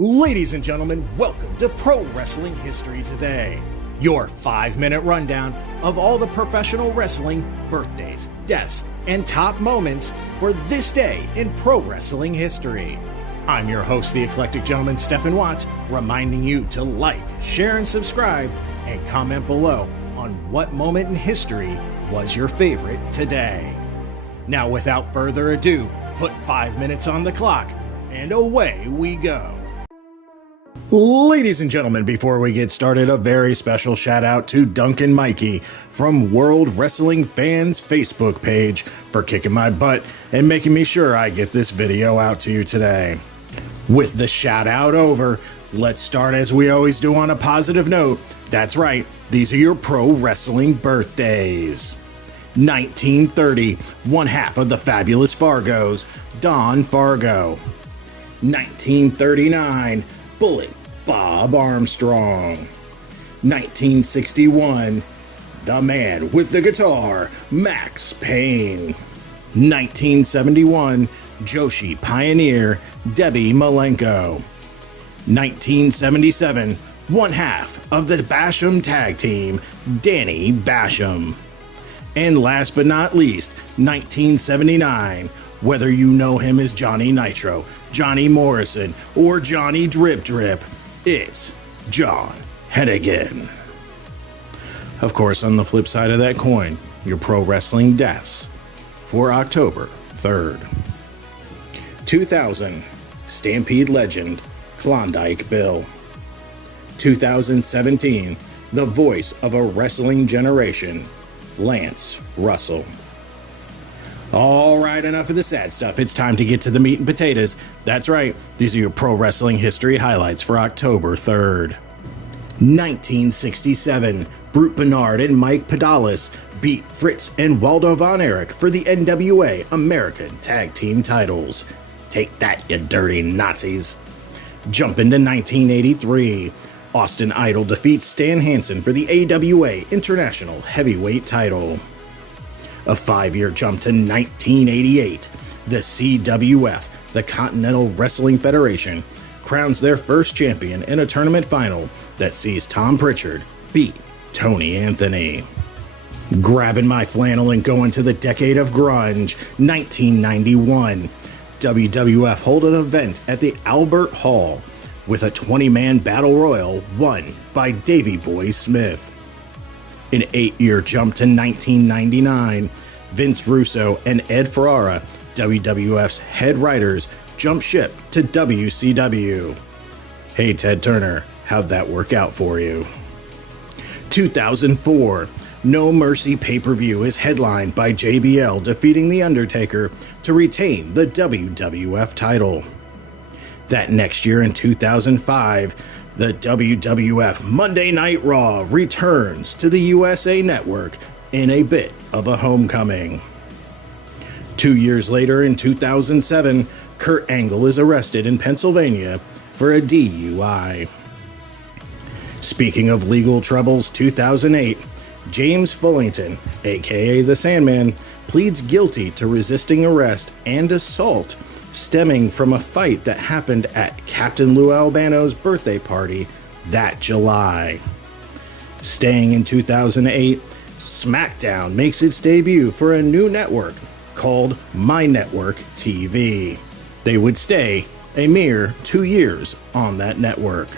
Ladies and gentlemen, welcome to Pro Wrestling History Today, your 5-minute rundown of all the professional wrestling birthdays, deaths, and top moments for this day in pro wrestling history. I'm your host, the eclectic gentleman, Stephen Watts, reminding you to like, share, and subscribe, and comment below on what moment in history was your favorite today. Now, without further ado, put 5 minutes on the clock, and away we go. Ladies and gentlemen, before we get started, a very special shout out to Duncan Mikey from World Wrestling Fans Facebook page for kicking my butt and making me sure I get this video out to you today. With the shout out over, let's start as we always do on a positive note. That's right, these are your pro wrestling birthdays. 1930, one half of the Fabulous Fargos, Don Fargo. 1939, Bullet Bob Armstrong. 1961, the man with the guitar, Max Payne. 1971, Joshi Pioneer, Debbie Malenko. 1977, one half of the Basham tag team, Danny Basham. And last but not least, 1979, whether you know him as Johnny Nitro, Johnny Morrison, or Johnny Drip Drip, it's John Hennigan. Of course, on the flip side of that coin, your pro wrestling deaths for October 3rd. 2000, Stampede legend, Klondike Bill. 2017, the voice of a wrestling generation, Lance Russell. All right, enough of the sad stuff. It's time to get to the meat and potatoes. That's right, these are your pro wrestling history highlights for October 3rd. 1967, Brute Bernard and Mike Pedalis beat Fritz and Waldo Von Erich for the NWA American Tag Team titles. Take that, you dirty Nazis. Jump into 1983. Austin Idol defeats Stan Hansen for the AWA International Heavyweight title. A 5-year jump to 1988. The CWF, the Continental Wrestling Federation, crowns their first champion in a tournament final that sees Tom Pritchard beat Tony Anthony. Grabbing my flannel and going to the decade of grunge, 1991. WWF hold an event at the Albert Hall with a 20-man battle royal won by Davey Boy Smith. An 8-year jump to 1999, Vince Russo and Ed Ferrara, WWF's head writers, jump ship to WCW. Hey Ted Turner, how'd that work out for you? 2004, No Mercy pay-per-view is headlined by JBL defeating The Undertaker to retain the WWF title. That next year in 2005, the WWF Monday Night Raw returns to the USA Network in a bit of a homecoming. 2 years later in 2007, Kurt Angle is arrested in Pennsylvania for a DUI. Speaking of legal troubles, 2008, James Fullington, aka the Sandman, pleads guilty to resisting arrest and assault stemming from a fight that happened at Captain Lou Albano's birthday party that July. Staying in 2008, SmackDown makes its debut for a new network called My Network TV. They would stay a mere 2 years on that network.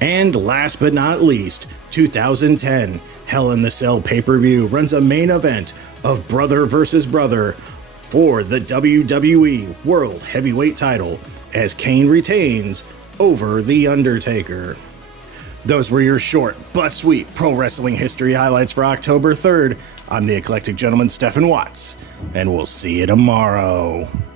And last but not least, 2010, Hell in the Cell pay-per-view runs a main event of brother versus brother for the WWE World Heavyweight title as Kane retains over The Undertaker. Those were your short but sweet pro wrestling history highlights for October 3rd. I'm the eclectic gentleman, Stephen Watts, and we'll see you tomorrow.